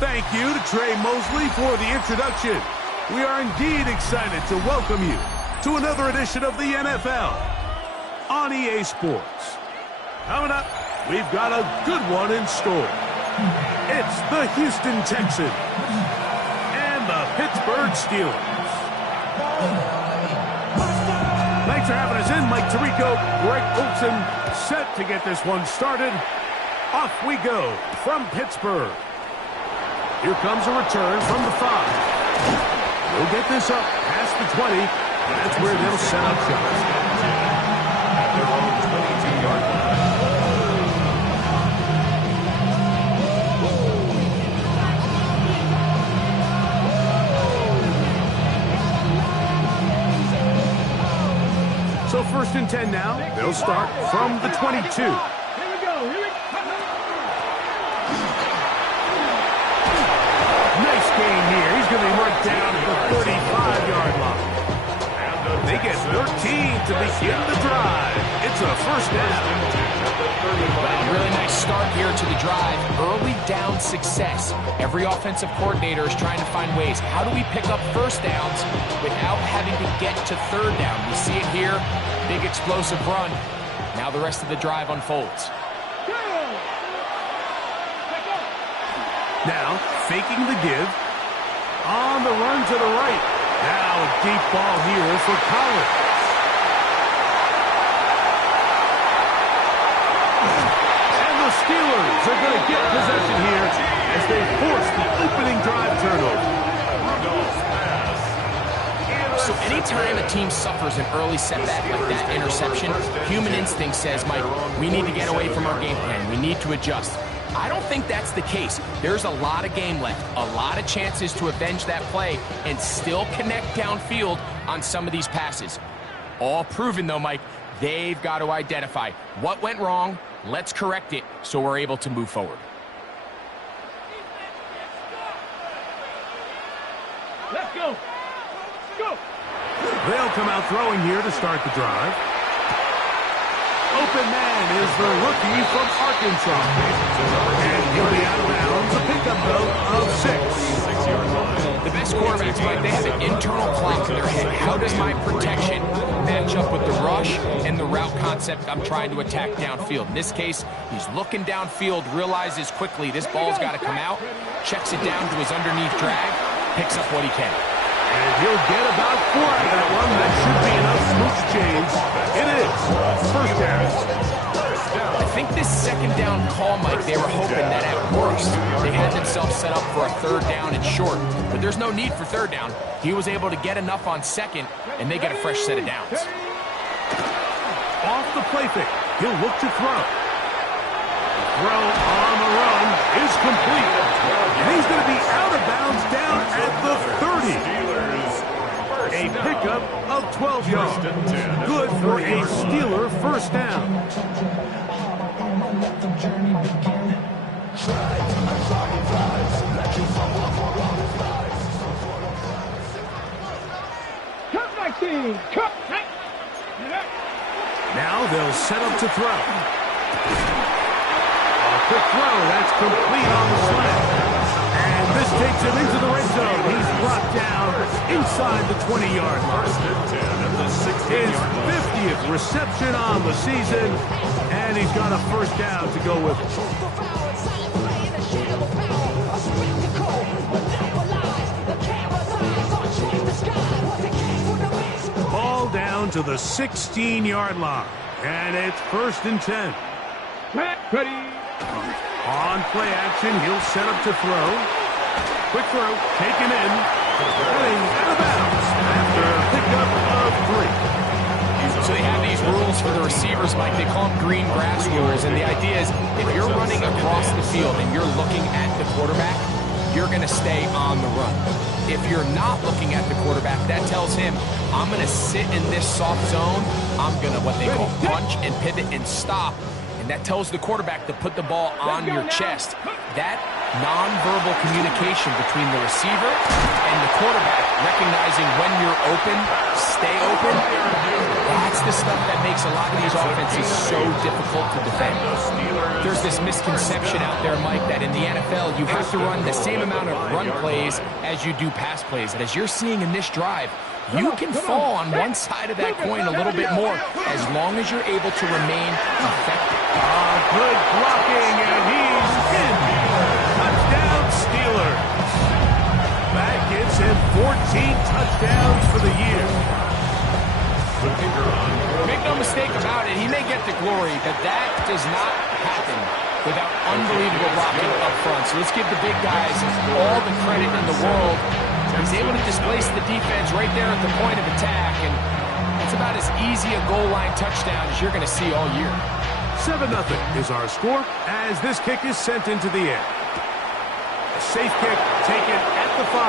Thank you to Trey Mosley for the introduction. We are indeed excited to welcome you to another edition of the NFL on EA Sports. Coming up, we've got a good one in store. It's the Houston Texans and the Pittsburgh Steelers. Thanks for having us in. Mike Tirico, Greg Olson, set to get this one started. Off we go from Pittsburgh. Here comes a return from the 5. We'll get this up past the 20, and that's where they'll set up shop. Their own 22-yard line. So first and 10 now. They'll start from the 22. Nice gain here. He's going to be marked down at the 35-yard line. They get 13 to begin the drive. It's a first down. Really nice start here to the drive. Early down success. Every offensive coordinator is trying to find ways. How do we pick up first downs without having to get to third down? We see it here. Big explosive run. Now the rest of the drive unfolds. Now, faking the give. On the run to the right. Now a deep ball here for Collins. And the Steelers are going to get possession here as they force the opening drive turnover. So anytime a team suffers an early setback like that interception, human instinct says, Mike, we need to get away from our game plan. We need to adjust. I don't think that's the case. There's a lot of game left, a lot of chances to avenge that play and still connect downfield on some of these passes. All proven, though, Mike, they've got to identify what went wrong, let's correct it so we're able to move forward. Let's go. Go. They'll come out throwing here to start the drive. Open man is the rookie from Arkansas. And he'll be out of bounds. A pickup, though, of 6. 6-yard line. The best quarterbacks, Mike, they have an internal clock in their head. How does my protection match up with the rush and the route concept I'm trying to attack downfield? In this case, he's looking downfield, realizes quickly this ball's got to come out, checks it down to his underneath drag, picks up what he can. And he'll get about 4 out of that one. That should be enough smooth change. It is. First down. I think this second down call, Mike, they were hoping that at worst they had themselves set up for a third down and short. But there's no need for third down. He was able to get enough on second, and they get a fresh set of downs. Off the play fake. He'll look to throw. The throw on the run is complete. And he's going to be out of bounds down at the 30. A pickup of 12 yards. Good for a Steeler first down. Cut 19. Cut. Now they'll set up to throw. A quick throw. That's complete on the slant. And this takes him into the red zone. He's brought down inside the 20-yard line. His 50th reception on the season, and he's got a first down to go with it. Ball down to the 16-yard line, and it's first and 10. Ready. On play action, he'll set up to throw. Quick throw, taken in, heading out of bounds after a pickup of 3. So they have these rules for the receivers, Mike. They call them green grass rules, and the idea is if you're running across the field and you're looking at the quarterback, you're going to stay on the run. If you're not looking at the quarterback, that tells him, I'm going to sit in this soft zone. I'm going to, what they call, punch and pivot and stop. And that tells the quarterback to put the ball on your chest. That nonverbal communication between the receiver and the quarterback, recognizing when you're open, stay open. That's the stuff that makes a lot of these offenses so difficult to defend. There's this misconception out there, Mike, that in the NFL you have to run the same amount of run plays as you do pass plays. And as you're seeing in this drive, you can fall on one side of that coin a little bit more as long as you're able to remain effective. Good blocking, and he's in. Touchdown, Steelers. That gives him 14 touchdowns for the year. Make no mistake about it, he may get the glory, but that does not happen without unbelievable blocking up front. So let's give the big guys all the credit in the world. He's able to displace the defense right there at the point of attack, and it's about as easy a goal line touchdown as you're going to see all year. 7-0 is our score as this kick is sent into the air. A safe kick taken at the 5.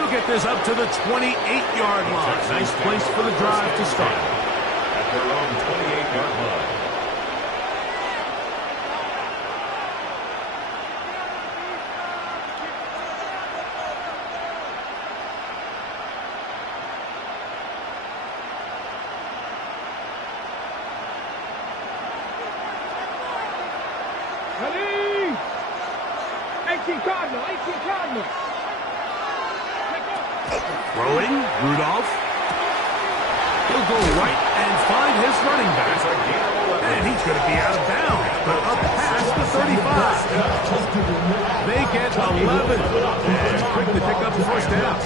He'll get this up to the 28-yard line. Nice place for the drive to start. At their own 28-yard line. Ready? 18 Cardinal, 18 Cardinal. Throwing, Rudolph. He'll go right and find his running back. And he's going to be out of bounds, but up past the 35. They get 11. And quickly pick up the first down.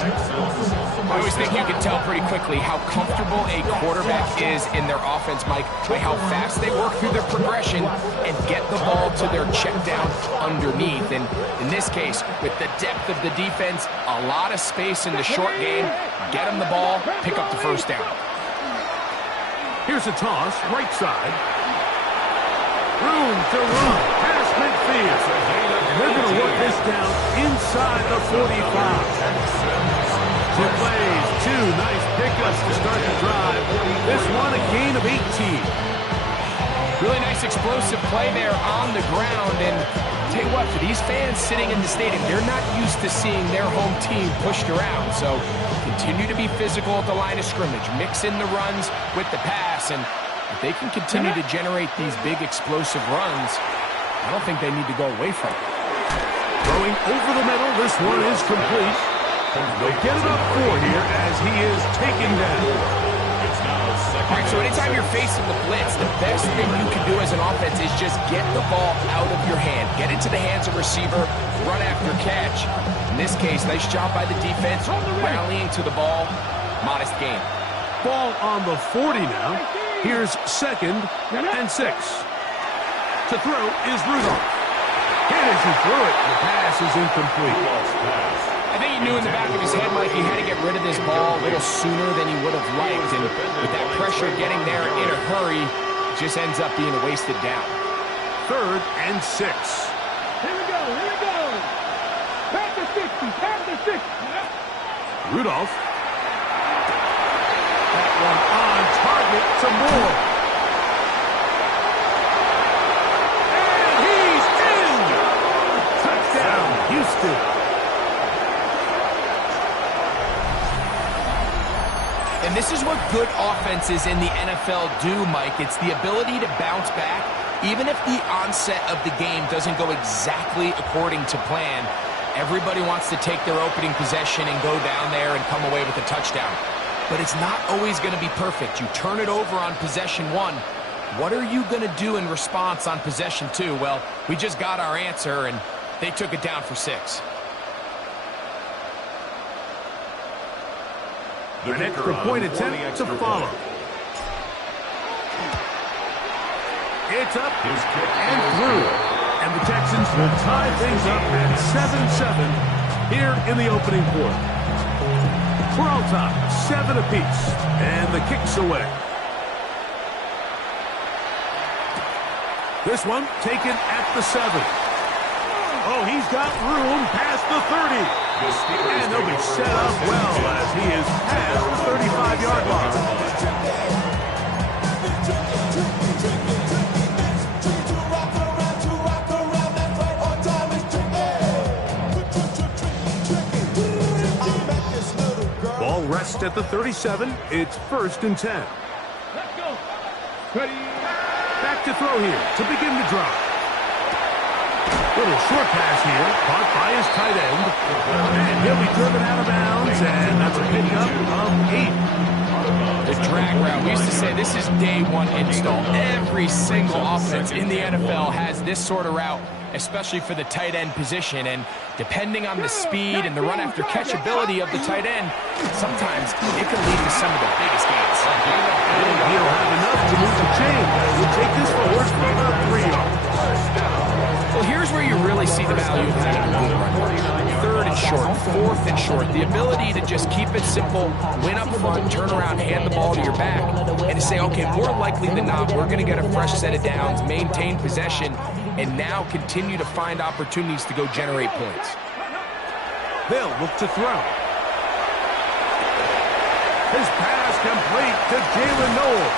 I always think you can tell pretty quickly how comfortable a quarterback is in their offense, Mike, by how fast they work through their progression and get the ball to their check down underneath. And in this case, with the depth of the defense, a lot of space in the short game, get them the ball, pick up the first down. Here's a toss, right side. Room to run, past midfield. And they're going to work this down inside the 45. Two plays, two nice pickups to start the drive. This one a gain of 18. Really nice explosive play there on the ground. And tell you what, for these fans sitting in the stadium, they're not used to seeing their home team pushed around. So continue to be physical at the line of scrimmage. Mix in the runs with the pass. And if they can continue to generate these big explosive runs, I don't think they need to go away from it. Throwing over the middle, this one is complete. They'll get it up 4 here as he is taken down. All right, so anytime you're facing the blitz, the best thing you can do as an offense is just get the ball out of your hand. Get it to the hands of receiver, run after catch. In this case, nice job by the defense, rallying to the ball. Modest gain. Ball on the 40 now. Here's 2nd and 6. To throw is Rudolph. Hit as he threw it. The pass is incomplete. I think he knew in the back of his head, Mike, he had to get rid of this ball a little sooner than he would have liked. And with that pressure getting there in a hurry, it just ends up being a wasted down. 3rd and 6. Here we go, here we go. Past the 60, past the 60. Rudolph. That one on target to Moore. And he's in! Touchdown, Houston. And this is what good offenses in the NFL do, Mike. It's the ability to bounce back, even if the onset of the game doesn't go exactly according to plan. Everybody wants to take their opening possession and go down there and come away with a touchdown. But it's not always going to be perfect. You turn it over on possession 1. What are you going to do in response on possession 2? Well, we just got our answer, and they took it down for 6. An extra point attempt to follow. It's up and through. And the Texans will tie things up at 7-7 here in the opening quarter. We're on top, 7 apiece. And the kick's away. This one taken at the 7. Oh, he's got room past the 30. And they'll be set up well as he is past the 35-yard line. Last at the 37, it's 1st and 10. Let's go. Ready. Back to throw here to begin the drive. Little short pass here, caught by his tight end. And he'll be driven out of bounds, and that's a pickup of 8. The drag route. We used to say this is day one install. Every single offense in the NFL has this sort of route, especially for the tight end position. And depending on the speed and the run after catch ability of the tight end, sometimes it can lead to some of the biggest gains. And he'll have enough to move the chain. We'll take this forward for about 3 yards. Well, here's where you really see the value of having a good run. 3rd and short, 4th and short. The ability to just keep it simple, win up front, turn around, hand the ball to your back, and to say, okay, more likely than not, we're going to get a fresh set of downs, maintain possession, and now continue to find opportunities to go generate points. They'll look to throw. His pass complete to Jalen Noel.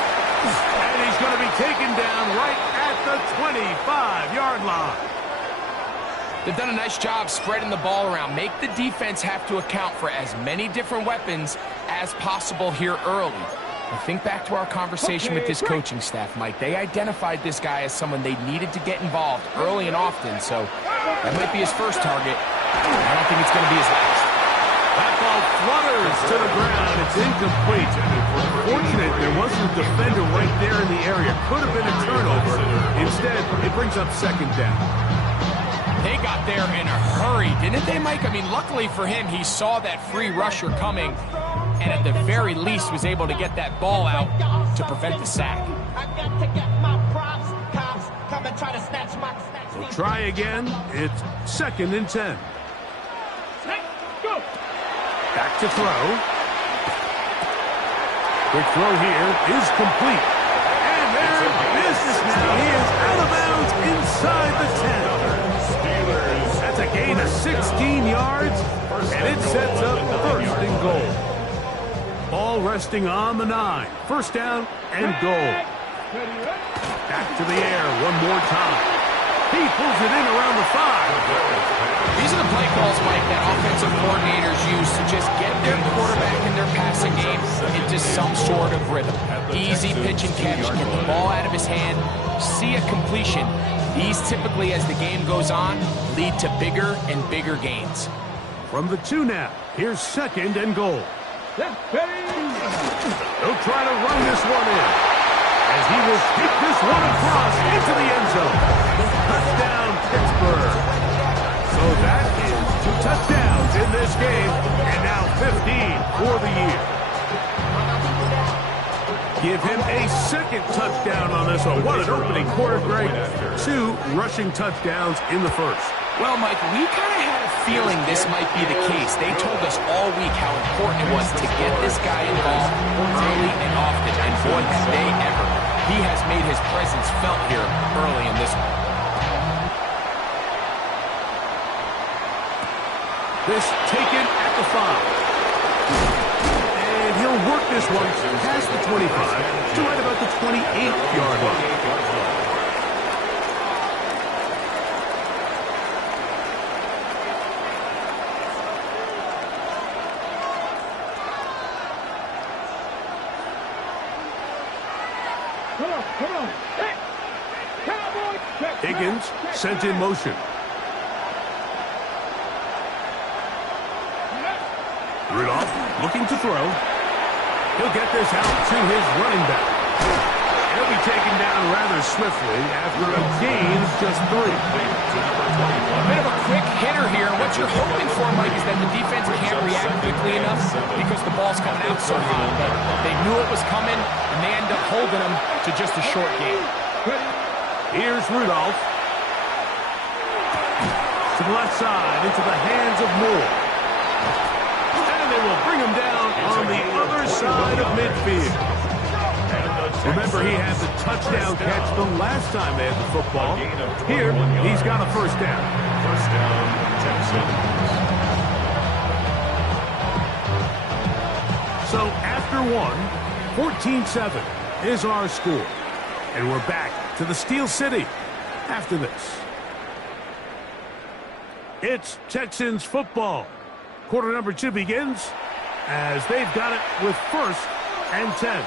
And he's going to be taken down right at the 25-yard line. They've done a nice job spreading the ball around. Make the defense have to account for as many different weapons as possible here early. And think back to our conversation with this coaching staff, Mike. They identified this guy as someone they needed to get involved early and often, so that might be his first target. I don't think it's going to be his last. That ball flutters to the ground. It's incomplete. Fortunate there wasn't a defender right there in the area. Could have been a turnover. Instead, it brings up 2nd down. They got there in a hurry, didn't they, Mike? I mean, luckily for him, he saw that free rusher coming and at the very least was able to get that ball out to prevent the sack. We'll try again. It's 2nd and 10. Back to throw. Quick throw here is complete. And there's business now. He is out of bounds inside the 10. That's a gain of 16 yards, and it sets up 1st and goal. Ball resting on the 9. 1st down and goal. Back to the air one more time. He pulls it in around the 5. These are the play calls, Mike, that offensive coordinators use to just get their quarterback in their passing game into some sort of rhythm. Easy pitch and catch, get the ball out of his hand, see a completion. These typically, as the game goes on, lead to bigger and bigger gains. From the 2 now, here's 2nd and goal. They'll try to run this one in, as he will kick this one across into the end zone. Touchdown, Pittsburgh. So that is 2 touchdowns in this game, and now 15 for the year. Give him a 2nd touchdown on this one. What an opening quarter, Greg. 2 rushing touchdowns in the 1st. Well, Mike, we kind of had a feeling this might be the case. They told us all week how important it was to get this guy involved early and often, and boy, have they ever. He has made his presence felt here early in this one. This taken at the 5. And he'll work this one past the 25 to right about the 28-yard line. Come on. Hey. Cowboy. Higgins sent in motion. Rudolph looking to throw. He'll get this out to his running back. He'll be taken down rather swiftly after a gain of just 3. A bit of a quick hitter here. What you're hoping for, Mike, is that the defense can't react quickly enough because the ball's coming out so hot. But they knew it was coming, and they end up holding them to just a short gain. Here's Rudolph. To the left side, into the hands of Moore. And they will bring him down on the other side of midfield. Remember, he had the touchdown catch the last time they had the football. Here, he's got a 1st down. 1st down, Texans. So after 14-7 is our score. And we're back to the Steel City after this. It's Texans football. Quarter number 2 begins as they've got it with 1st and 10.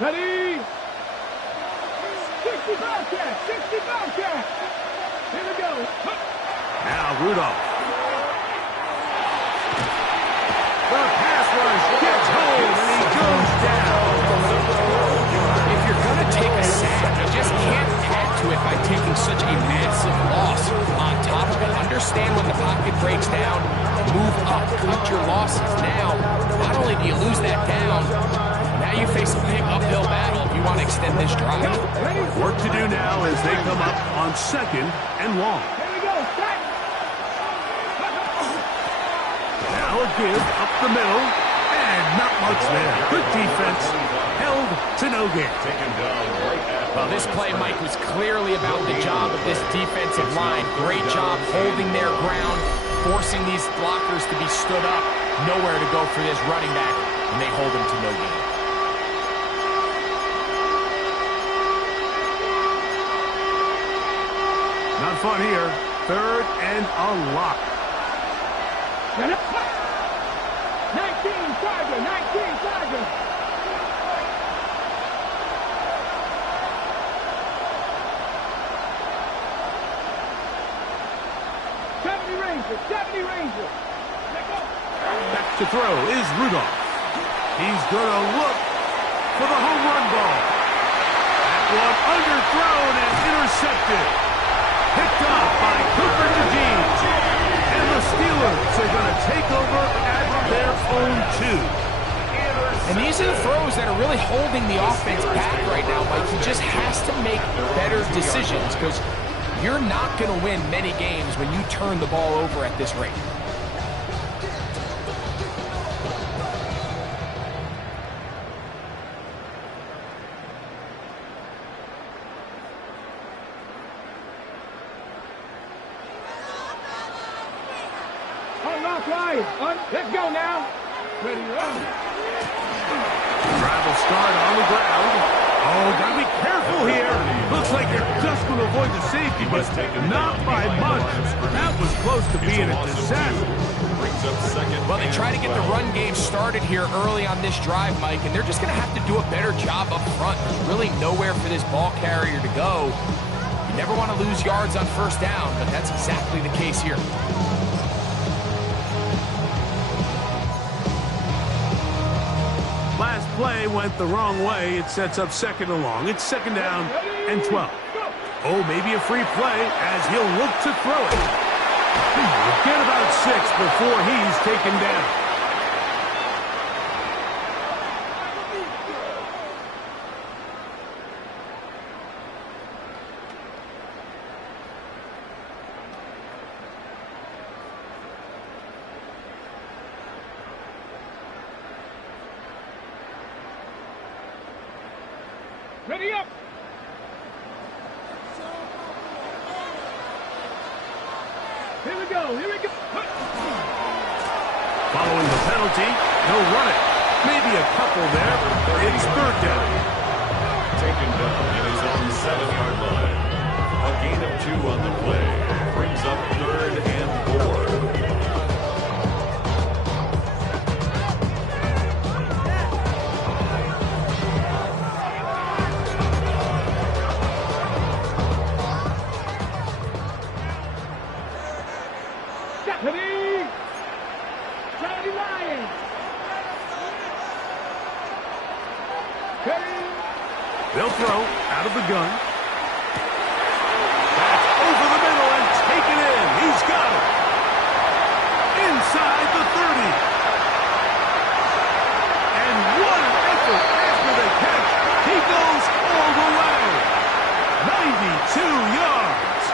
Ready? 60 Bobcat! 60 Bobcat! Here we go. Now Rudolph. The pass rush gets home, and he goes down. If you're going to take a sack, you just can't add to it by taking such a massive loss. On top of it, understand when the pocket breaks down, move up, cut your losses. Now, not only do you lose that down, now you face a big uphill battle if you want to extend this drive. Work to do now as they come up on 2nd and long. Here we go. Sack. Now a give up the middle, and not much there. Good defense, held to no gain. Well, this play, Mike, was clearly about the job of this defensive line. Great job holding their ground, forcing these blockers to be stood up. Nowhere to go for this running back, and they hold him to no gain. Not fun here. 3rd and a lot. 19 Charger. 19 Charger. Seventy Rangers. Back to throw is Rudolph. He's going to look for the home run ball. That one underthrown and intercepted. Picked off by Cooper DeJean. And the Steelers are going to take over at their own 2. And these are the throws that are really holding the offense back right now, Mike. He just has to make better decisions because you're not going to win many games when you turn the ball over at this rate. Let's go now. Ready, run. Drive will start on the ground. Oh, gotta be careful here. Looks like they're just going to avoid the safety, but not by much. That was close to being a disaster. Well, they try to get the run game started here early on this drive, Mike, and they're just going to have to do a better job up front. There's really nowhere for this ball carrier to go. You never want to lose yards on 1st down, but that's exactly the case here. Last play went the wrong way. It sets up 2nd and long. It's 2nd down and 12. Oh, maybe a free play as he'll look to throw it. He'll get about 6 before he's taken down. Ready up. Here we go. Here we go. Following the penalty, he'll run it. Maybe a couple there. It's 3rd down. Taken down at his own 7-yard line. A gain of 2 on the play. Brings up 3rd and 4. They'll throw out of the gun. That's over the middle and taken in. He's got it. Inside the 30. And what an effort after the catch. He goes all the way. 92 yards.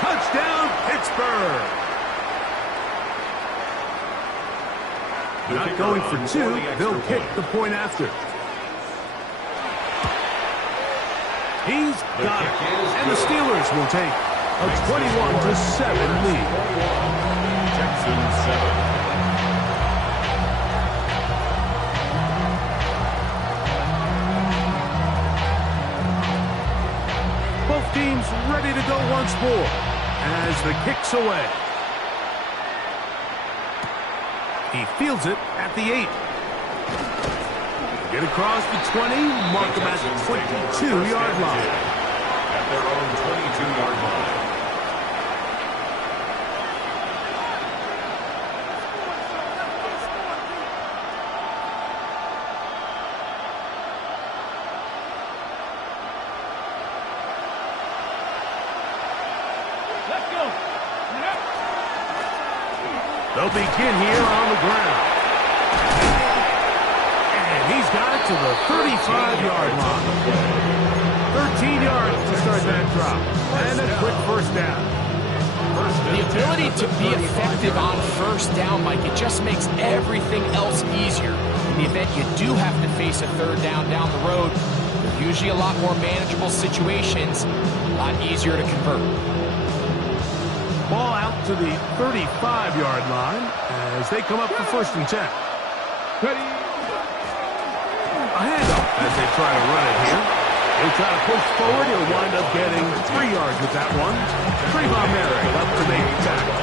Touchdown, Pittsburgh. Not going for 2. They'll kick the point after. He's got it. And the Steelers will take a 21-7 lead. Texans 7. Both teams ready to go once more as the kick's away. He fields it at the 8. Get across the 20, mark him at the 22-yard line. At their own 22-yard line. They'll begin here on the ground. And he's got it to the 35-yard line. 13 yards to start that drop. And a quick first down. The ability to be effective on first down, Mike, it just makes everything else easier. In the event you do have to face a third down the road, they're usually a lot more manageable situations, a lot easier to convert. Ball out to the 35-yard line as they come up for 1st and 10. A handoff as they try to run it here. He'll try to push forward. He'll wind up getting 3 yards with that one. Trevon Merrick up to make the tackle.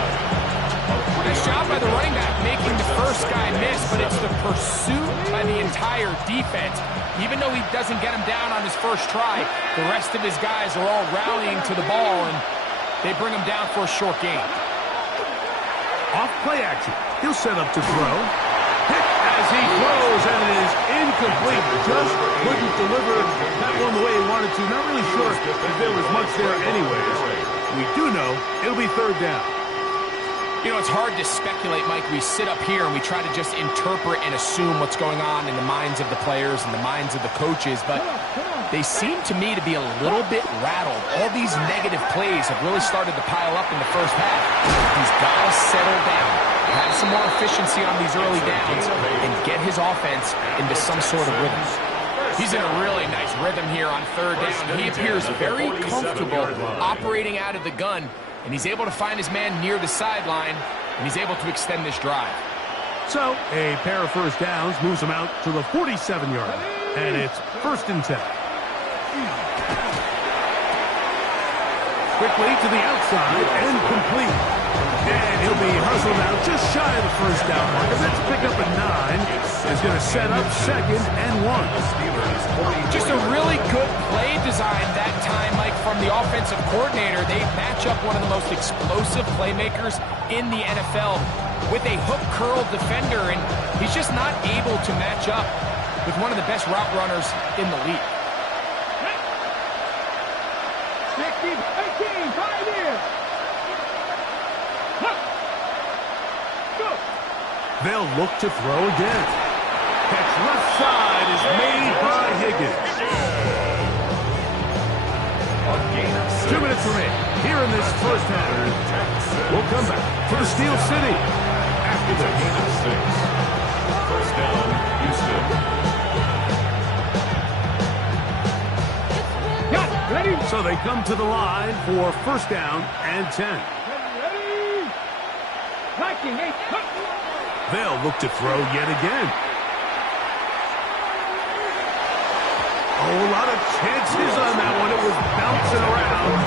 Nice job by the running back making the first guy miss, but it's the pursuit by the entire defense. Even though he doesn't get him down on his first try, the rest of his guys are all rallying to the ball, and they bring him down for a short gain. Off play action. He'll set up to throw. Hit as he throws, and it is incomplete. Just couldn't deliver that one the way he wanted to. Not really sure if there was much there anyways. We do know it'll be 3rd down. You know, it's hard to speculate, Mike. We sit up here and we try to just interpret and assume what's going on in the minds of the players and the minds of the coaches, but they seem to me to be a little bit rattled. All these negative plays have really started to pile up in the first half. He's got to settle down, have some more efficiency on these early downs, and get his offense into some sort of rhythm. He's in a really nice rhythm here on 3rd down. He appears very comfortable operating out of the gun, and he's able to find his man near the sideline, and he's able to extend this drive. So, a pair of first downs moves him out to the 47-yard line, and it's 1st and 10. Quickly to the outside and complete. And he'll be hustled out just shy of the first down mark. That's pick up a 9. Is going to set up 2nd and 1. Just a really good play design that time, Mike, from the offensive coordinator. They match up one of the most explosive playmakers in the NFL with a hook curl defender, and he's just not able to match up with one of the best route runners in the league. 18, 5 here. Go. They'll look to throw again. Catch left side is made by Higgins. 2 minutes remaining here in this first half. We'll come back to the Steel City after It's a gain of 6. First down, Houston. Ready? So they come to the line for 1st down and 10. Ready? Liking 8. They'll look to throw yet again. Oh, a lot of chances on that one. It was bouncing around,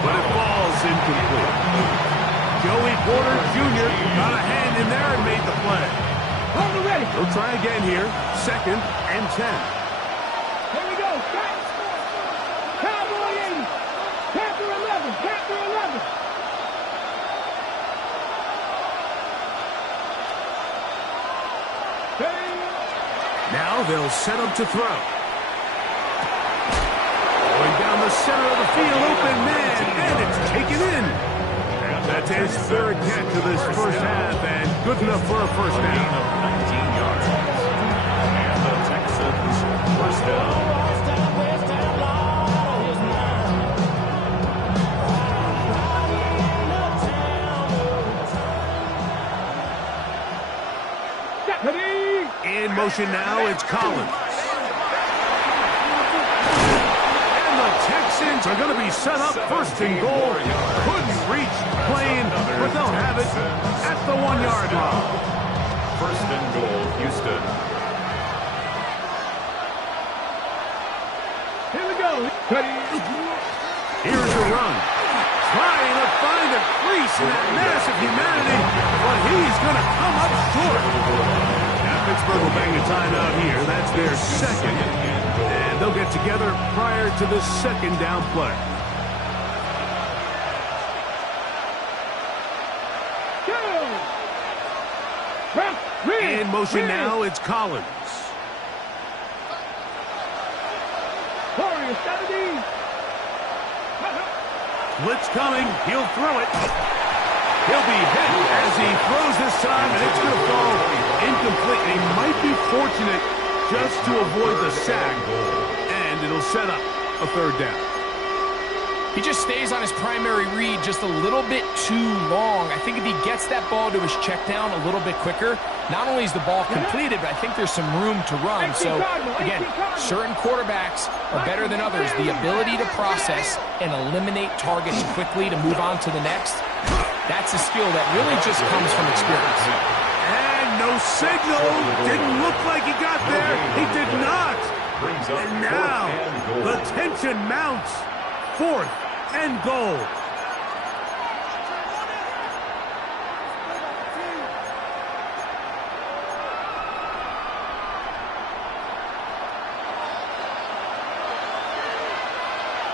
but it falls incomplete. Joey Porter Jr. got a hand in there and made the play. Hold it ready. They'll try again here. 2nd and 10. Here we go. Cowboy 80. Panther 11. Panther 11. Now they'll set up to throw. Going down the center of the field, open man, and it's taken in. That's his 3rd catch of this first half, and good enough for a first down. 19 yards. And the Texans, first down. In motion now, it's Collins. And the Texans are going to be set up 1st and goal. Couldn't reach playing, but they'll have it at the 1-yard line. 1st and goal, Houston. Here we go. Ready? Here's a run. Trying to find a crease in that massive humanity, but he's going to come up short. Now Pittsburgh will bang a timeout here. That's their second. And they'll get together prior to the second down play. In motion now, it's Collins. Blitz coming. He'll throw it. He'll be hit as he throws this time, and it's going to fall incomplete. He might be fortunate just to avoid the sack, and it'll set up a third down. He just stays on his primary read just a little bit too long. I think if he gets that ball to his check down a little bit quicker, not only is the ball completed, but I think there's some room to run. So, again, certain quarterbacks are better than others. The ability to process and eliminate targets quickly to move on to the next, that's a skill that really just comes from experience. And no signal. Didn't look like he got there. He did not. And now the tension mounts. 4th and goal.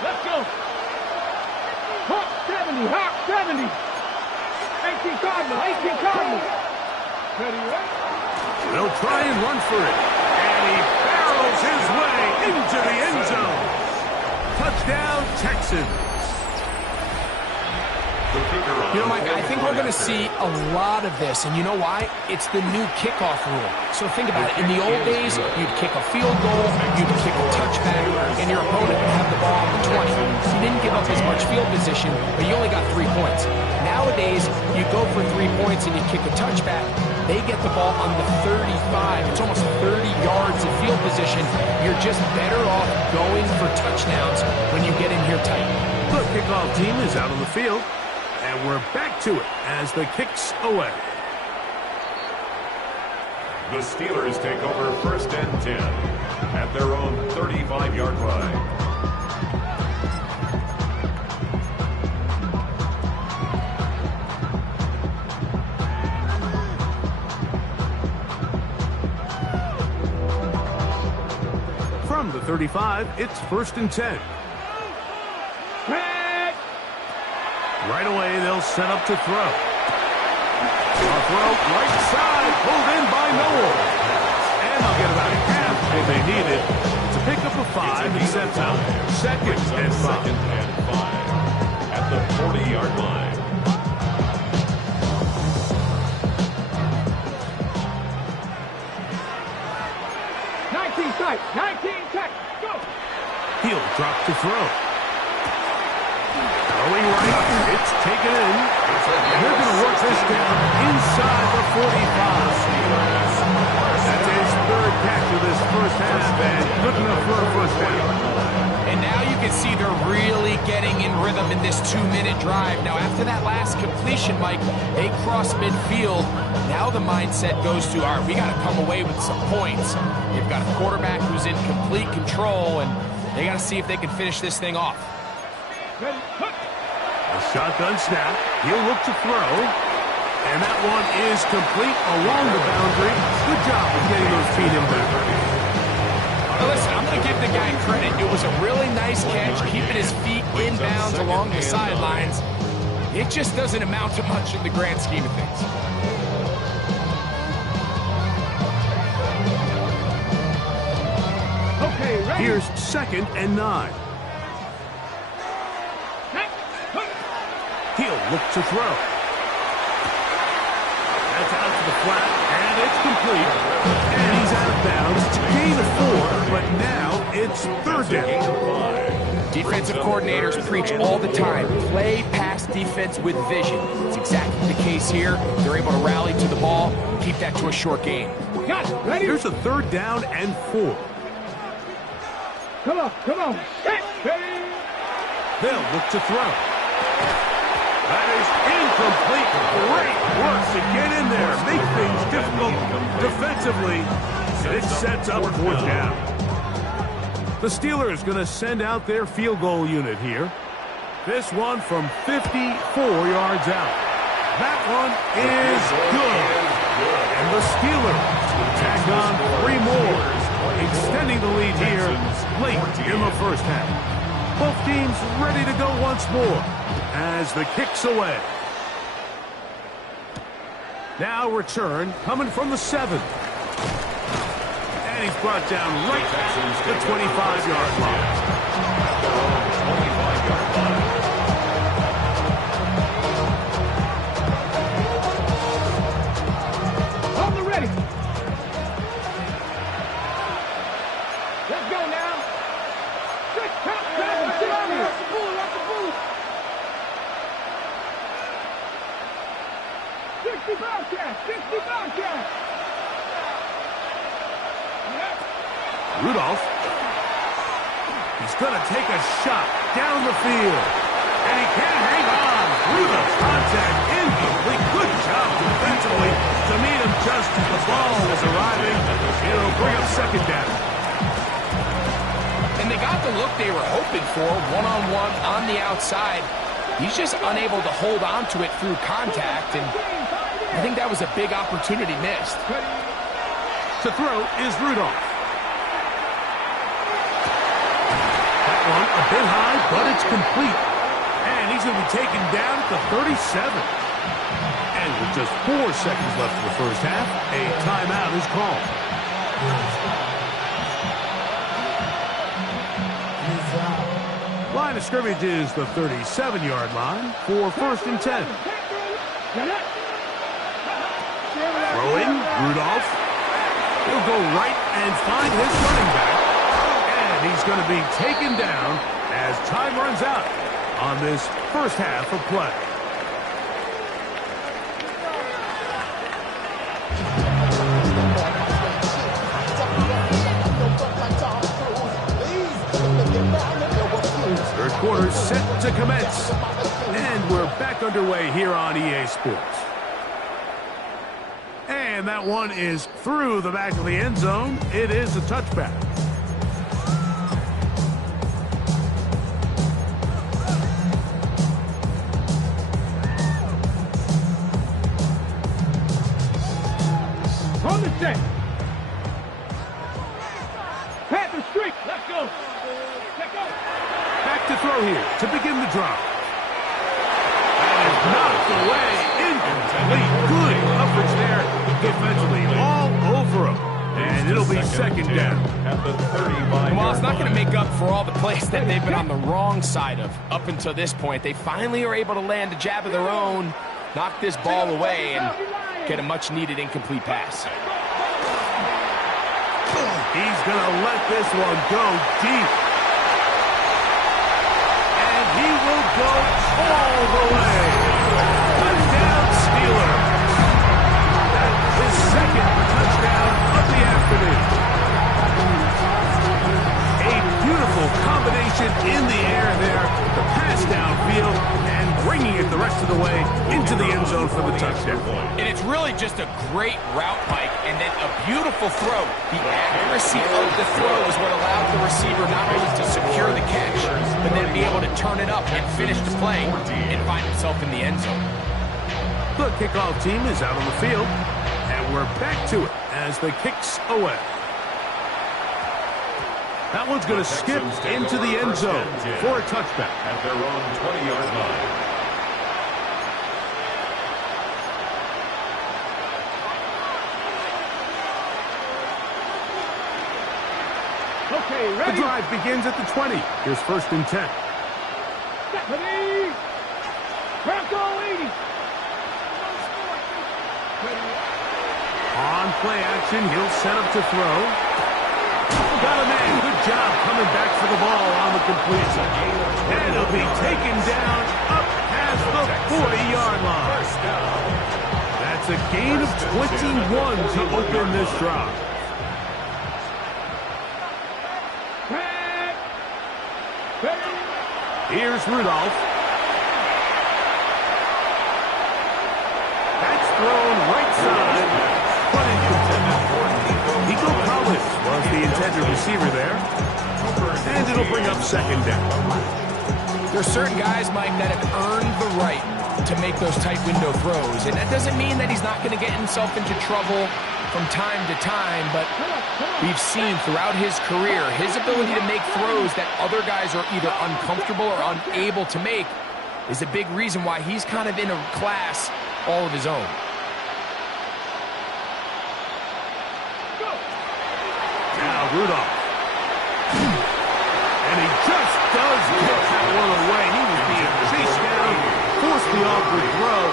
Let's go. Hawk 70, Hawk 70. 18 Cardinals, 18 Cardinals. Ready, right? They'll try and run for it. And he barrels his way into the end zone. Touchdown, Texans. You know, Mike, I think we're going to see a lot of this, and you know why? It's the new kickoff rule. So think about it. In the old days, you'd kick a field goal, you'd kick a touchback, and your opponent would have the ball on the 20. You didn't give up as much field position, but you only got 3 points. Nowadays, you go for 3 points and you kick a touchback. They get the ball on the 35. It's almost 30 yards of field position. You're just better off going for touchdowns when you get in here tight. The kickoff team is out on the field, and we're back to it as the kick's away. The Steelers take over 1st and 10 at their own 35-yard line. From the 35, it's 1st and 10. Right away, they'll set up to throw. A throw right side, pulled in by Noel. And they'll get about half what they needed to pick up a 5 and sets up 2nd and 5. At the 40-yard line. Sight, 19 tech, go! He'll drop to throw. Throwing right, it's taken in. And they're going to work this down inside the 45. That's his 3rd catch of this first half, and good enough for a first down. And now you can see they're really getting in rhythm in this 2-minute drive. Now, after that last completion, Mike, they cross midfield. Now the mindset goes to, all right, we got to come away with some points. You've got a quarterback who's in complete control, and they got to see if they can finish this thing off. A shotgun snap. He'll look to throw. And that one is complete along the boundary. Good job of getting those feet in there. Listen, I'm going to give the guy credit. It was a really nice catch, keeping his feet inbounds along the sidelines. It just doesn't amount to much in the grand scheme of things. Okay, ready? Here's 2nd and 9. He'll look to throw. That's out to the flat, and it's complete. And he's out of bounds. Gain of 4, but now it's 3rd down. Defensive coordinators preach all the time, play pass defense with vision. It's exactly the case here. They're able to rally to the ball, keep that to a short game. Got it, ready? Here's a 3rd down and 4. Come on, come on. Ready? They'll look to throw. That is incomplete. Great work to get in there. Make things difficult defensively. It sets up 4th down. The Steelers going to send out their field goal unit here. This one from 54 yards out. That one is good. And the Steelers tack on 3 more, extending the lead here late in the first half. Both teams ready to go once more as the kick's away. Now return coming from the 7. And he's brought down right at the 25-yard line. 25-yard line. On the ready. Let's go now. Six, count, let's get on here. That's the bull, that's the bull. 60 Bobcats, 60 Bobcats. Rudolph. He's going to take a shot down the field. And he can't hang on. Rudolph's contact incomplete. Good job defensively to meet him just as the ball was arriving. It'll bring up second down. And they got the look they were hoping for, one-on-one on the outside. He's just unable to hold on to it through contact, and I think that was a big opportunity missed. To throw is Rudolph. That one a bit high, but it's complete. And he's going to be taken down at the 37. And with just 4 seconds left in the first half, a timeout is called. Line of scrimmage is the 37-yard line for 1st and 10. Throwing, Rudolph. He'll go right and find his running back. And he's going to be taken down as time runs out on this first half of play. Third quarter set to commence. And we're back underway here on EA Sports. And that one is through the back of the end zone. It is a touchback. On the set. Panther streak. Let's go. Let's go. Back to throw here to begin the drive. That is knocked away. Incomplete. Good coverage there defensively. All over him. And it'll be second down. At the 35. Well, it's not going to make up for all the plays that they've been on the wrong side of up until this point. They finally are able to land a jab of their own, knock this ball away, and get a much-needed incomplete pass. He's going to let this one go deep. And he will go all the way. Touchdown, Steelers. That's his second touchdown of the afternoon. A beautiful combination in the air there. The pass downfield and bringing it the rest of the way into the end zone for the touchdown. And it's really just a great route, Mike, and then a beautiful throw. The accuracy of the throw is what allowed the receiver not only to secure the catch, but then be able to turn it up and finish the play and find himself in the end zone. The kickoff team is out on the field, and we're back to it as the kick's away. That one's going to skip into the end zone for a touchback. At their own 20-yard line. Okay, The ready. drive begins at the 20. Here's 1st and 10. Ready. Bronco 80. On play action, he'll set up to throw. Got a man. Good job coming back for the ball on the completion. And it'll be taken down up past the 40-yard line. That's a gain of 21 to open this drive. Here's Rudolph. That's thrown right side, but incomplete. Nico Collins was the intended receiver there. And it'll bring up second down. There's certain guys, Mike, that have earned the right to make those tight window throws. And that doesn't mean that he's not going to get himself into trouble from time to time, but we've seen throughout his career his ability to make throws that other guys are either uncomfortable or unable to make is a big reason why he's kind of in a class all of his own. Now Rudolph. And he just does get that one away. He was being chased down, forced the awkward throw.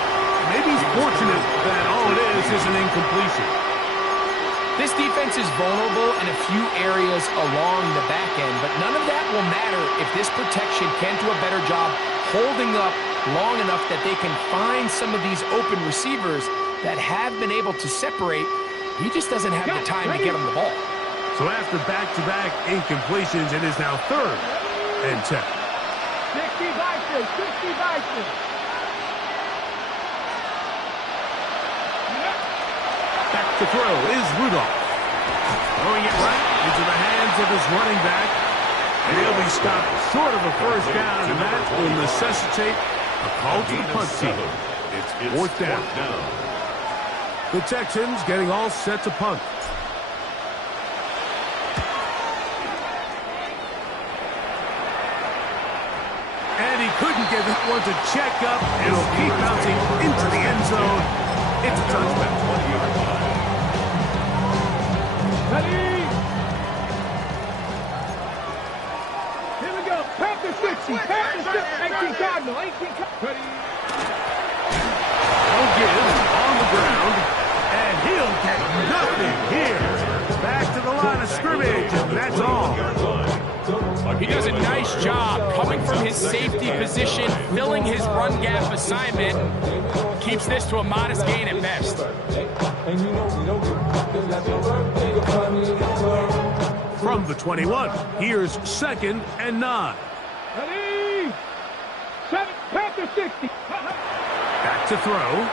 Maybe he's fortunate that all it is an incompletion. This defense is vulnerable in a few areas along the back end, but none of that will matter if this protection can't do a better job holding up long enough that they can find some of these open receivers that have been able to separate. He just doesn't have the time to get them the ball. So after back-to-back incompletions, it is now 3rd and 10. 60 Bison, 60 Bison. Back to throw is Rudolph. Throwing it right into the hands of his running back. And he'll be stopped short of a first down, and that will necessitate a call to the punt team. It's 4th down. The Texans getting all set to punt. And he couldn't get that one to check up. It'll keep bouncing into the end zone. It's a touchback. 20-yard line. Ready? Here we go. Panther 60. Panther 60. 18 Cardinal. 18 Cardinal. Ready? He'll give on the ground. And he'll get nothing here. Back to the line of scrimmage. And that's all. He does a nice job coming from his safety position, filling his run gap assignment, keeps this to a modest gain at best. From the 21, here's 2nd and 9. Ready? Set. Panther 60. Back to throw.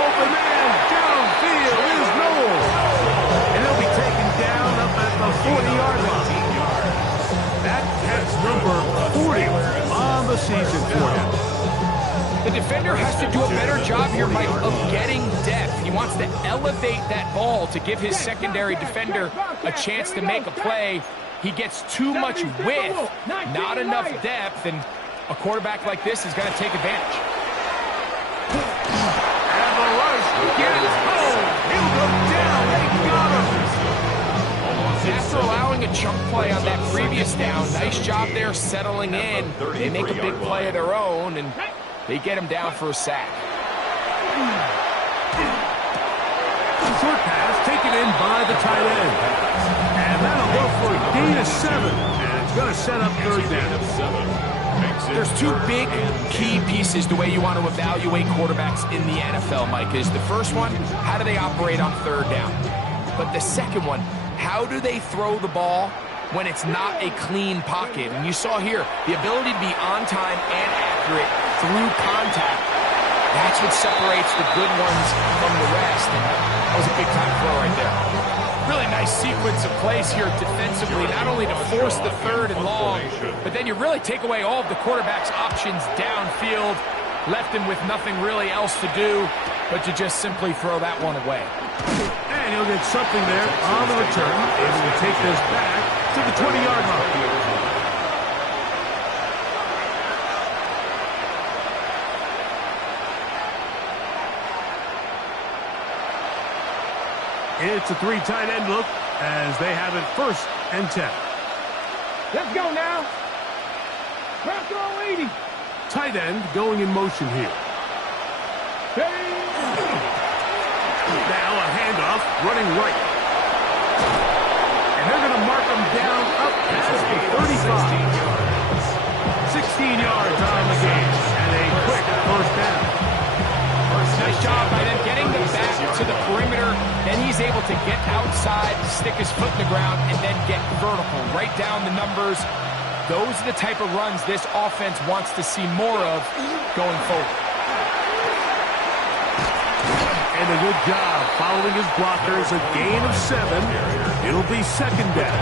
Open man downfield is Noel. And he'll be taken down up at the 40-yard line. That's number 40 on the season for him. The defender has to do a better job here, Mike, of getting depth. He wants to elevate that ball to give his secondary defender a chance to make a play. He gets too much width, not enough depth, and a quarterback like this is going to take advantage. And the rush gets home. He'll go down. They got him. After allowing a chunk play on that previous down, nice job there settling in. They make a big play of their own, and they get him down for a sack. Short pass taken in by the tight end. And that'll go for a gain of 7. And it's going to set up 3rd down. There's two big key pieces the way you want to evaluate quarterbacks in the NFL, Mike. Is the first one, how do they operate on 3rd down? But the second one, how do they throw the ball when it's not a clean pocket? And you saw here, the ability to be on time and accurate through contact. That's what separates the good ones from the rest. And that was a big-time throw right there. Really nice sequence of plays here defensively, not only to force the 3rd and long, but then you really take away all of the quarterback's options downfield, left him with nothing really else to do but to just simply throw that one away. And he'll get something there on the return, able to take this back to the 20-yard line. It's a 3 tight end look as they have it 1st and 10. Let's go now. Press all 80. Tight end going in motion here. Now a handoff running right. And they're going to mark him down up past the 35. 16 yards on the game. And a quick 1st down. Nice job by them getting the back to the perimeter. Then he's able to get outside, stick his foot in the ground, and then get vertical. Right down the numbers. Those are the type of runs this offense wants to see more of going forward. And a good job following his blockers. A gain of 7. It'll be 2nd down.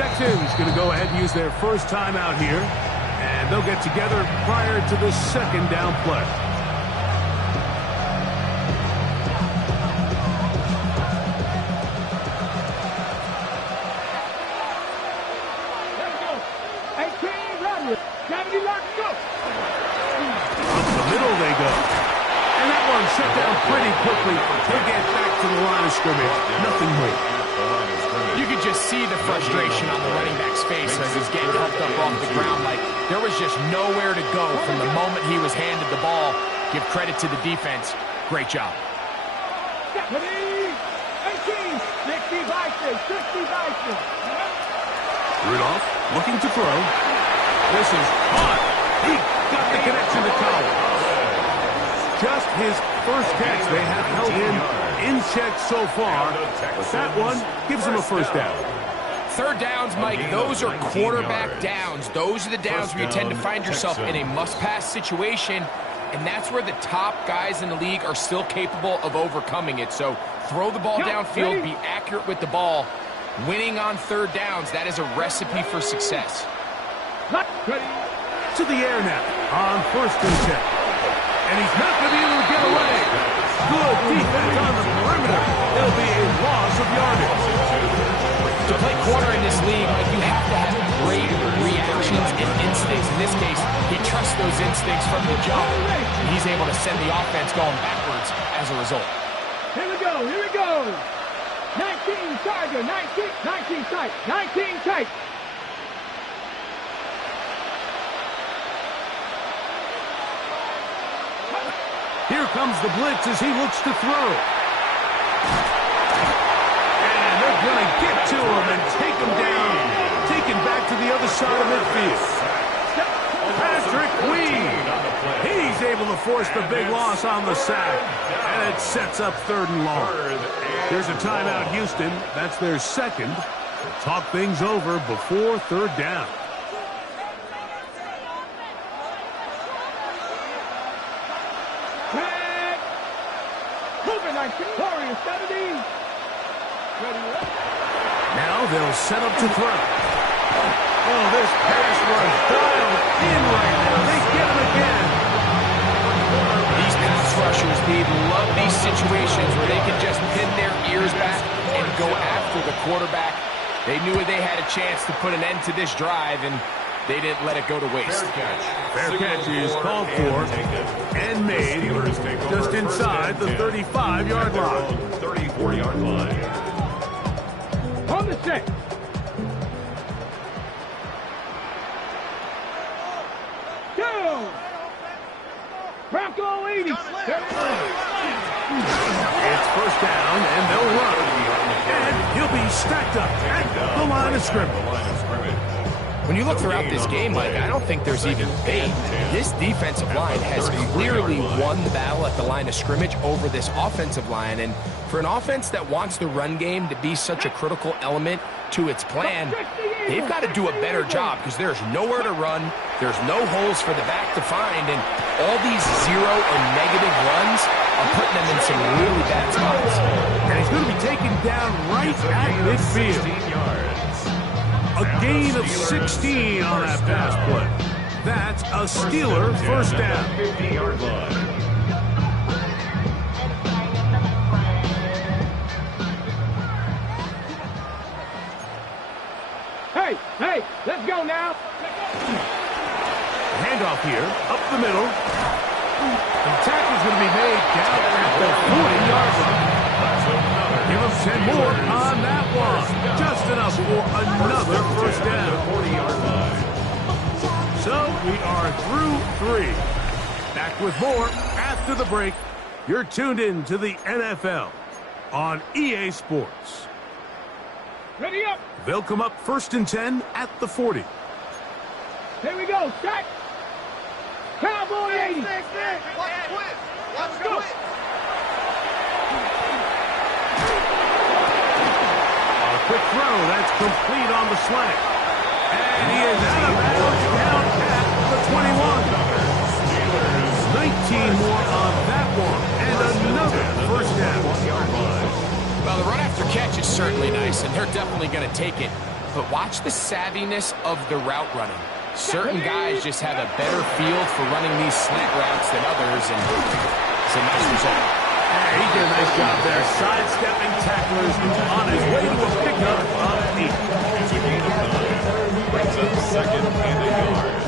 Texans going to go ahead and use their first timeout here, and they'll get together prior to the second down play. Middle they go. And that one shut down pretty quickly. He'll get back to the line of scrimmage. Nothing more. You could just see the frustration on the running back's face as he's getting helped up off the ground. Like, there was just nowhere to go from the moment he was handed the ball. Give credit to the defense. Great job. 18, 60 Vikings, 60 Vikings. Rudolph looking to throw. This is hot. He got the connection to Collins. Just his first catch. They have held him in check so far, but that one gives him a first down. Third downs, Mike, those are quarterback downs. Those are the downs where you tend to find yourself in a must-pass situation, and that's where the top guys in the league are still capable of overcoming it. So throw the ball downfield, be accurate with the ball. Winning on third downs, that is a recipe for success. To the air now on first and 10. And he's not going to be able to get away. Good defense on the perimeter. There'll be a loss of yardage. To play corner in this league, Mike, you have to have great reactions and instincts. In this case, he trusts those instincts from the jump. And he's able to send the offense going backwards as a result. Here we go, here we go. 19 Tiger, 19 tight, 19 tight. Here comes the blitz as he looks to throw. And they're going to get to him and take him down. Taken back to the other side of midfield. Patrick Queen. He's able to force the big loss on the sack. And it sets up third and long. Here's a timeout, Houston. That's their second. Talk things over before third down. Now they'll set up to throw. Oh, this pass rush dialed in right now. They get him again. These pass rushers, they love these situations where they can just pin their ears back and go after the quarterback. They knew they had a chance to put an end to this drive, and they didn't let it go to waste. Fair catch is called for and made just inside the 35-yard line. 34-yard line. On the set. Go! Bronco 80. It's first down, and they'll run. And he'll be stacked up at the line of scrimmage. When you look throughout this game, Mike, I don't think there's even debate. This defensive line has clearly won the battle at the line of scrimmage over this offensive line. And for an offense that wants the run game to be such a critical element to its plan, they've got to do a better job because there's nowhere to run. There's no holes for the back to find. And all these zero or negative runs are putting them in some really bad spots. And he's going to be taken down right at midfield. A gain of 16 on that pass play. That's a Steeler first down. 50-yard line. Hey, let's go now. Handoff here, up the middle. The tackle's going to be made down at the 40-yard line. Give him 10 more on that one. Just enough for another first down. 40-yard line. So we are through 3. Back with more after the break. You're tuned in to the NFL on EA Sports. Ready up. They'll come up first and 10 at the 40. Here we go. Set. Cowboy 80. Watch quit. Watch quit. Quick throw, that's complete on the slant. And he is out of bounds down at the 21. 19 more on that one. And another first down. Well, the run after catch is certainly nice, and they're definitely going to take it. but watch the savviness of the route running. Certain guys just have a better feel for running these slant routes than others, and it's a nice result. Hey, he did a nice job there, sidestepping tacklers on his way to a pickup of 8. It's a gain of 9. Brings up second and a yard.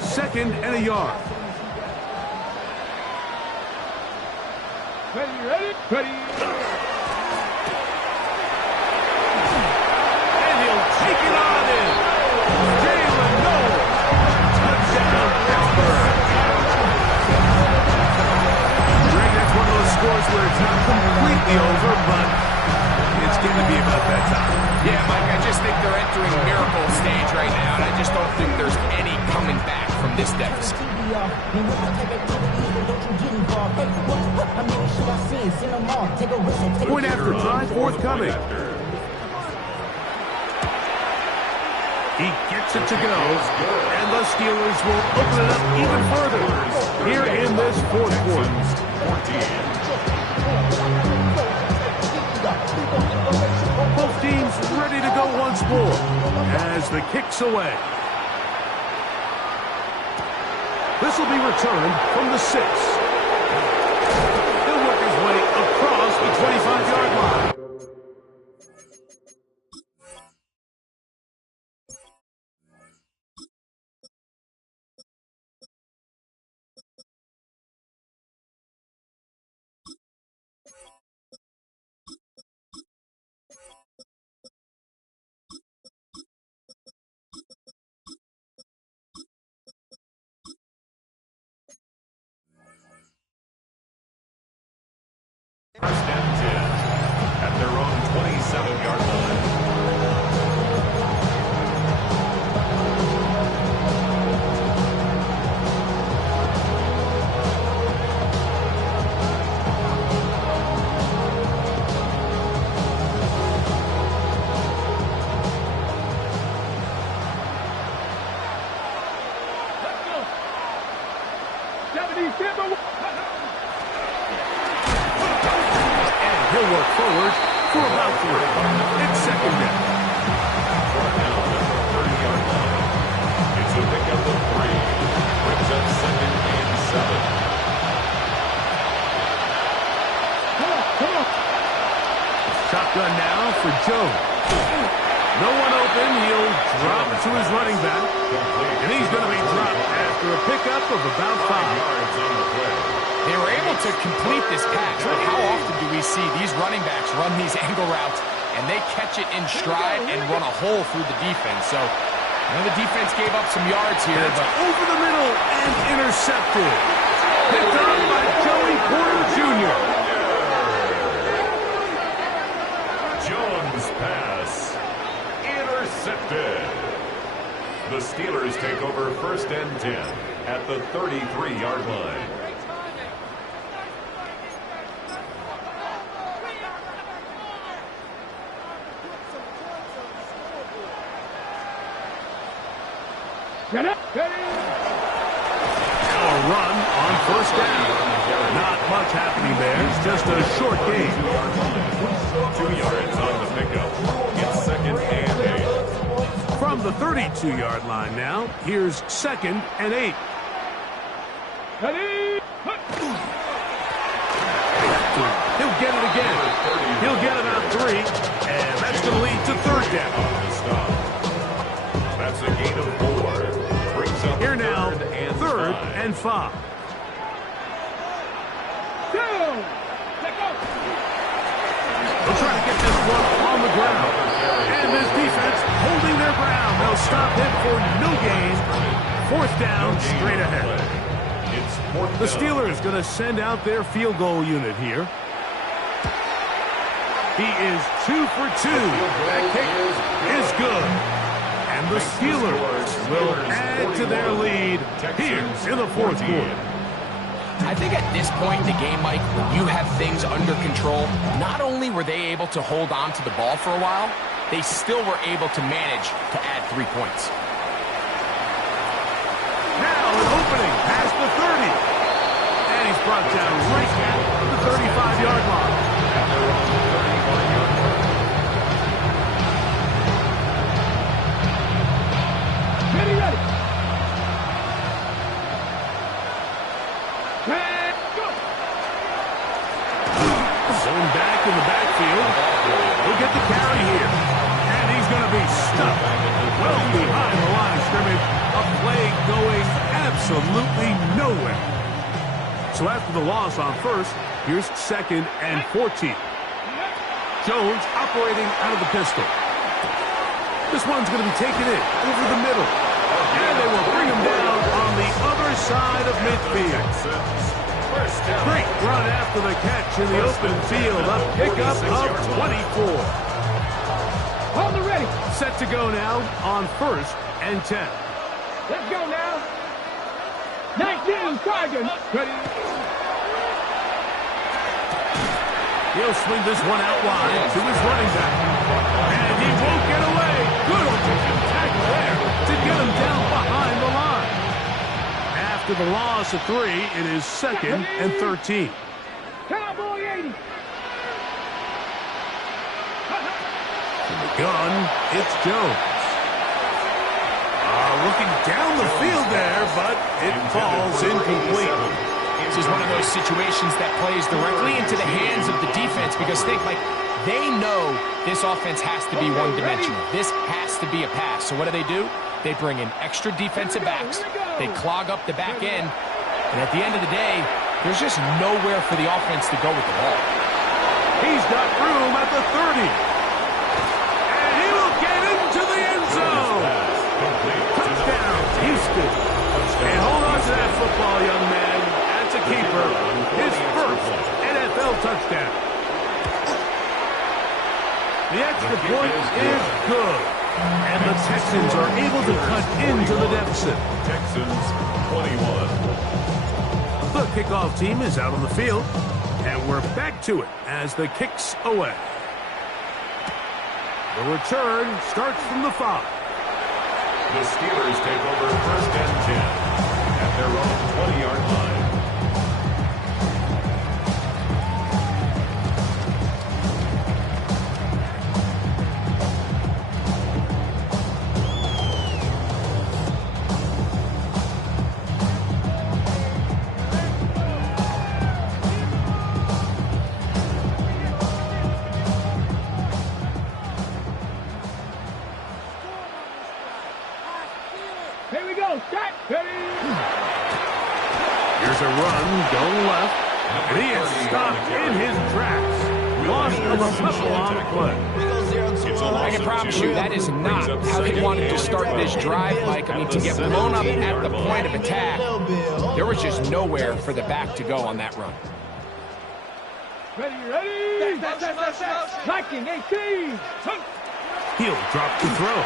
Second and a yard. Ready? And he'll take it on in. Jalen Noel. Touchdown, Pittsburgh. Greg, that's one of those scores where it's not completely over, but it's getting to be about that time. Yeah, Mike, I just think they're entering miracle stage right now, and I just don't think there's any coming back from this deficit. Point after try forthcoming. He gets it to go, and the Steelers will open it up even further here in this fourth quarter. Both teams ready to go once more as the kick's away. This will be returned from the 6. He'll work his way across the 25-yard line. First and 10 at their own 27-yard line. Let's go. 77. He'll work forward for about 3. It's second down. Down at the 30-yard line. It's a pickup of 3. Brings up second and 7. Come on. Shotgun now for Joe. No one open. He'll drop it to his running back. And he's going to be dropped after a pickup of about 5 yards on the play. They were able to complete this pass, but how often do we see these running backs run these angle routes and they catch it in stride and run a hole through the defense? So, the defense gave up some yards here, That's but over the middle and intercepted. Picked up by Joey Porter Jr. Jones' pass intercepted. The Steelers take over first and 10 at the 33-yard line. Get up. Now a run on first down. Not much happening there. It's just a short game. 2 yards on the pickup. It's second and 8. From the 32-yard line now, here's second and 8. Ready? He'll get it again. He'll get about 3, and that's going to lead to third down. That's a gain of 4. Brings up Here now, third and 5. Down. Take off. They'll try to get this one on the ground. And this defense holding their ground. They'll stop him for no gain. Fourth down, straight ahead. The Steelers going to send out their field goal unit here. He is 2 for 2. That kick is good. And the Steelers will add to their lead here in the fourth quarter. I think at this point in the game, Mike, when you have things under control, not only were they able to hold on to the ball for a while, they still were able to manage to add 3 points. Now an opening past the 30. And he's brought down right at the 35-yard line. Going back in the backfield. He'll get the carry here. And he's going to be stuck well behind the line of scrimmage. A play going absolutely nowhere. So after the loss on first, here's 2nd and 14. Jones operating out of the pistol. This one's going to be taken in over the middle. And they will bring him down on the other side of midfield. Great run after the catch in the open field. A pickup of 24. Hold the ready. Set to go now on 1st and 10. Let's go now. 19 Tigers. Ready. He'll swing this one out wide to his running back. And he won't get away. Good old tackle there to get him down behind the line. After the loss of 3, it is 2nd and 13. Cowboy 80. From the gun, it's Jones. Looking down the field there, but it falls incomplete. This is one of those situations that plays directly into the hands of the defense because they know this offense has to be one-dimensional. This has to be a pass. So what do? They bring in extra defensive backs. They clog up the back end. And at the end of the day, there's just nowhere for the offense to go with the ball. He's got room at the 30. And he will get into the end zone. Touchdown, Houston. And hold on to that football, young man. That's a keeper. His first NFL touchdown. The extra point is good. And the Texans are able to cut into the deficit. Texans 21. The kickoff team is out on the field. And we're back to it as the kick's away. The return starts from the 5. The Steelers take over 1st and 10 at their own 20-yard line. Here's a run going left. And he is stopped in his tracks. Loss of a couple on the play. I can promise you that is not how they wanted to start this drive, Mike. I mean, to get blown up at the point of attack, there was just nowhere for the back to go on that run. Ready. Liking 18. He'll drop to throw.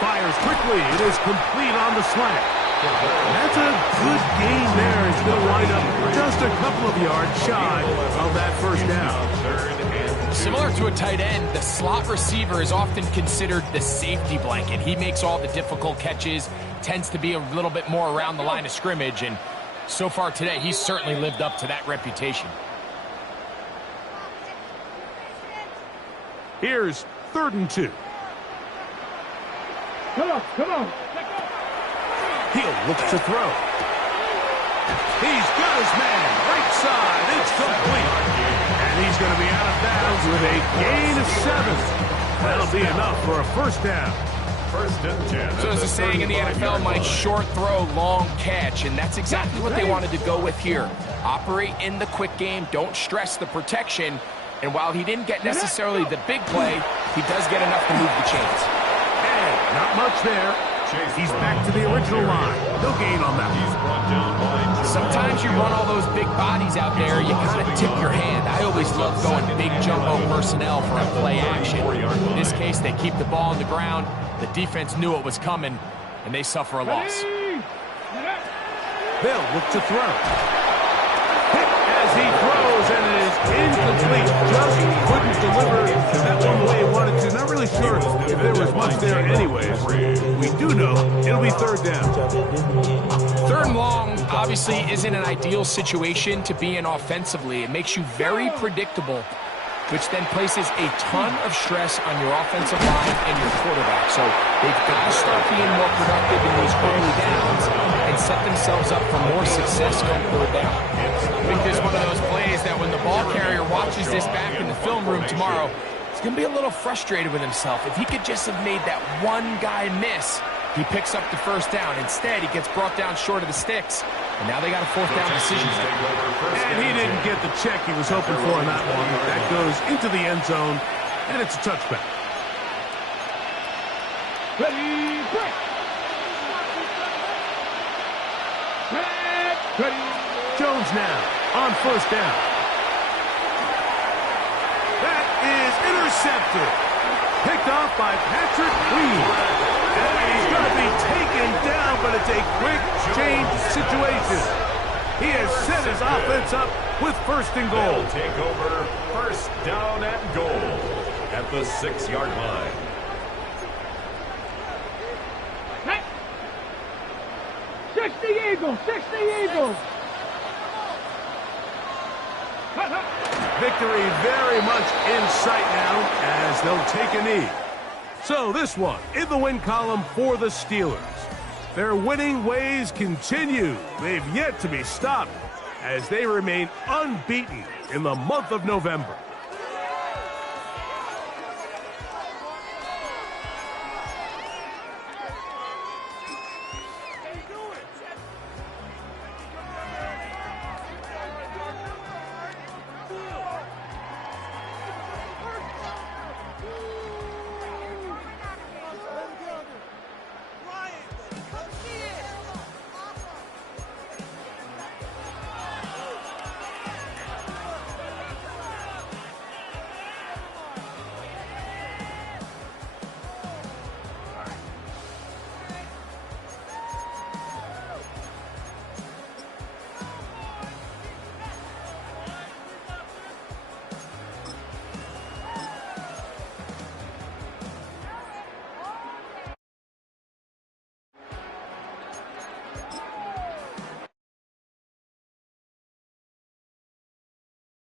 Fires quickly. It is complete on the slant. That's a good gain there. It's going to wind up just a couple of yards shy of that first down. Similar to a tight end, the slot receiver is often considered the safety blanket. He makes all the difficult catches, tends to be a little bit more around the line of scrimmage, and so far today, he's certainly lived up to that reputation. Here's 3rd and 2. Come on. He'll look to throw. He's got his man. Right side. It's complete. And he's going to be out of bounds with a gain of 7. That'll be enough for a first down. 1st and 10. So there's a saying in the NFL, Mike, short throw, long catch, and that's exactly what they wanted to go with here. Operate in the quick game. Don't stress the protection. And while he didn't get necessarily the big play, he does get enough to move the chains. And not much there. He's back to the original line. No gain on that. He's brought down by Sometimes you run all those big bodies out there, you kind of tip your hand. I always love going big jumbo personnel for a play action. In this case, they keep the ball on the ground. The defense knew it was coming, and they suffer a loss. They'll look to throw. Hit as he throws, and it is incomplete. Just couldn't deliver that one the way he wanted to. Not really sure if there was much there anyways. We do know it'll be 3rd down. 3rd and long obviously isn't an ideal situation to be in offensively. It makes you very predictable. which then places a ton of stress on your offensive line and your quarterback. So they've got to start being more productive in these early downs and set themselves up for more success on third down. I think this is one of those plays that when the ball carrier watches this back in the film room tomorrow, he's going to be a little frustrated with himself. If he could just have made that one guy miss, he picks up the first down. Instead, he gets brought down short of the sticks. And now they got a fourth down decision. And he didn't get the check he was hoping for on that one. That goes into the end zone, and it's a touchback. Ready, break. Ready. Jones now on first down. That is intercepted. Picked off by Patrick Reed. And he's going to be taken down, but it's a quick change situation. He has set his offense up with first and goal. They'll take over first down and goal at the 6-yard line. Hey. 60 Eagles, 60 Eagles. Victory very much in sight now as they'll take a knee. So this one in the win column for the Steelers. Their winning ways continue. They've yet to be stopped as they remain unbeaten in the month of November.